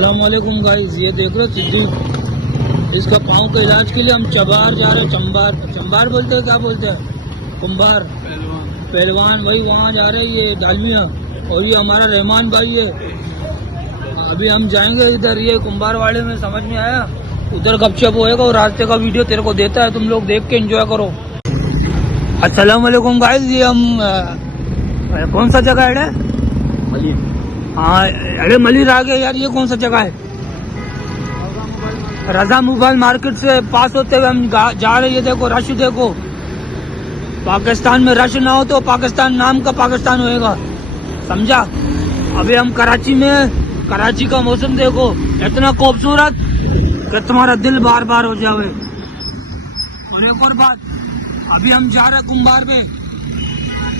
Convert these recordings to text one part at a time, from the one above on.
अस्सलामुअलैकुम गाइस, ये देख लो सिद्दीक, इसका पाँव के इलाज के लिए हम चबार जा रहे हैं। चंबार बोलते हैं, क्या बोलते हैं, कुंभार पहलवान भाई, वहाँ जा रहे हैं ये डालमिया। और ये हमारा रहमान भाई है। अभी हम जाएंगे इधर, ये कुंभार वाले में, समझ में आया, उधर गपशप होएगा और रास्ते का वीडियो तेरे को देता है, तुम लोग देख के एंजॉय करो। अस्सलामुअलैकुम गाइस, ये हम कौन सा जगह है? मलिर। हाँ, अरे मलिर आ गए यार। ये कौन सा जगह है? रजा मोबाइल मार्केट से पास होते हुए हम जा रहे हैं। देखो रश, देखो, पाकिस्तान में रश ना हो तो पाकिस्तान नाम का पाकिस्तान होएगा, समझा। अभी हम कराची में, कराची का मौसम देखो, इतना खूबसूरत कि तुम्हारा दिल बार बार हो जावे। और एक और बात, अभी हम जा रहे हैं कुंभार पे,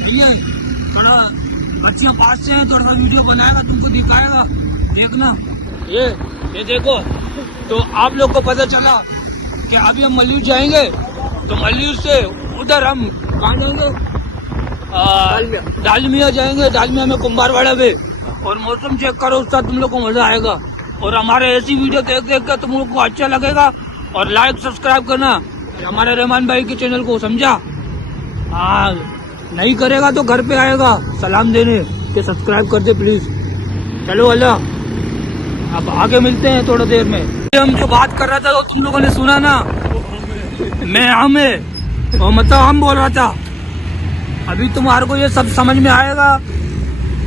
ठीक है, थोड़ा बच्चियों पास से हैं, थोड़ा सा वीडियो बनाएगा, तुमको दिखाएगा, देखना। ये देखो, तो आप लोग को पता चला कि अभी हम मलिर जाएंगे, तो मलिर से उधर हम कहाँ जाएंगे, डालमिया जाएंगे, डालमिया में कुंभारवाड़ा में। और मौसम चेक करो उसका, तुम लोग को मजा आएगा। और हमारे ऐसी वीडियो देख देख कर तुम लोग को अच्छा लगेगा। और लाइक सब्सक्राइब करना हमारे रहमान भाई के चैनल को, समझा। हाँ, नहीं करेगा तो घर पे आएगा सलाम देने के, सब्सक्राइब कर दे प्लीज। चलो अल्लाह, अब आगे मिलते हैं थोड़ा देर में। हम जो बात कर रहा था तो तुम लोगों ने सुना ना, मैं हमें और मतलब हम बोल रहा था। अभी तुम्हारे को ये सब समझ में आएगा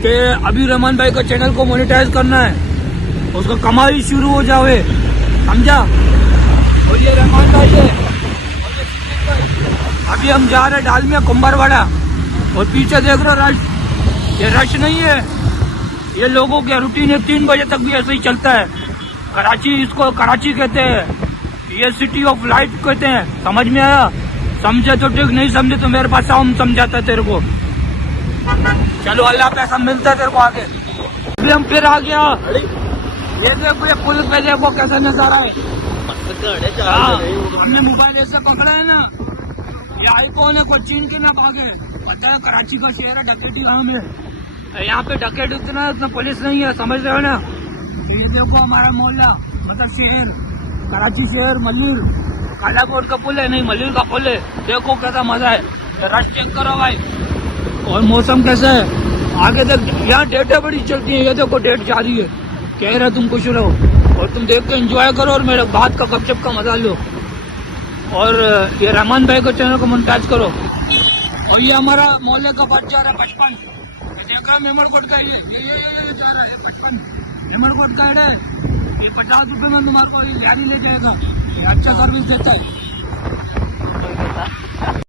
कि अभी रहमान भाई का चैनल को मोनेटाइज करना है, उसका कमाई शुरू हो जावे, समझा। और ये रहमान भाई है, अभी हम जा रहे हैं डालमिया कुंभारवाड़ा। और पीछे देख रहे रश, ये रश नहीं है, ये लोगों के रूटीन है, 3 बजे तक भी ऐसे ही चलता है। कराची, इसको कराची कहते हैं, ये सिटी ऑफ लाइफ कहते हैं, समझ में आया। समझे तो ठीक, नहीं समझे तो मेरे पास हम समझाता है तेरे को। चलो अल्लाह पैसा मिलता है तेरे को आगे। अभी हम फिर आ गया, ये देखो, ये पुलिस पे देखो कैसा नजारा है। हमने मोबाइल ऐसे पकड़ा है ना, ये आईफोन है, कोई चीन के ना भागे। पता है कराची का शहर है, डकैती काम है यहाँ पे, डकैत उतना पुलिस नहीं है, समझ रहे हो ना। ये देखो हमारा मोहल्ला, मतलब शहर, कराची शहर, मलिर, कालाकोट का पुल है, नहीं मलिर का पुल है। देखो कैसा मजा है, रश चेक करो भाई। और मौसम कैसा है आगे तक, यहाँ डेटें बड़ी चलती है। ये देखो डेट जा रही है, कह रहा तुम खुश रहो और तुम देख के एंजॉय करो और मेरे बात का गपशप का मजा लो। और ये रहमान भाई को चैनल को मोनेटाइज करो। और ये हमारा मोहल्ले का बच जा रहा है 55, देख रहा मेमरकोट का, ये जा रहा है 55 मेमरकोट का है। ये 50 रुपये में तुम्हारे को गाड़ी ले जाएगा, ये अच्छा सर्विस देता है।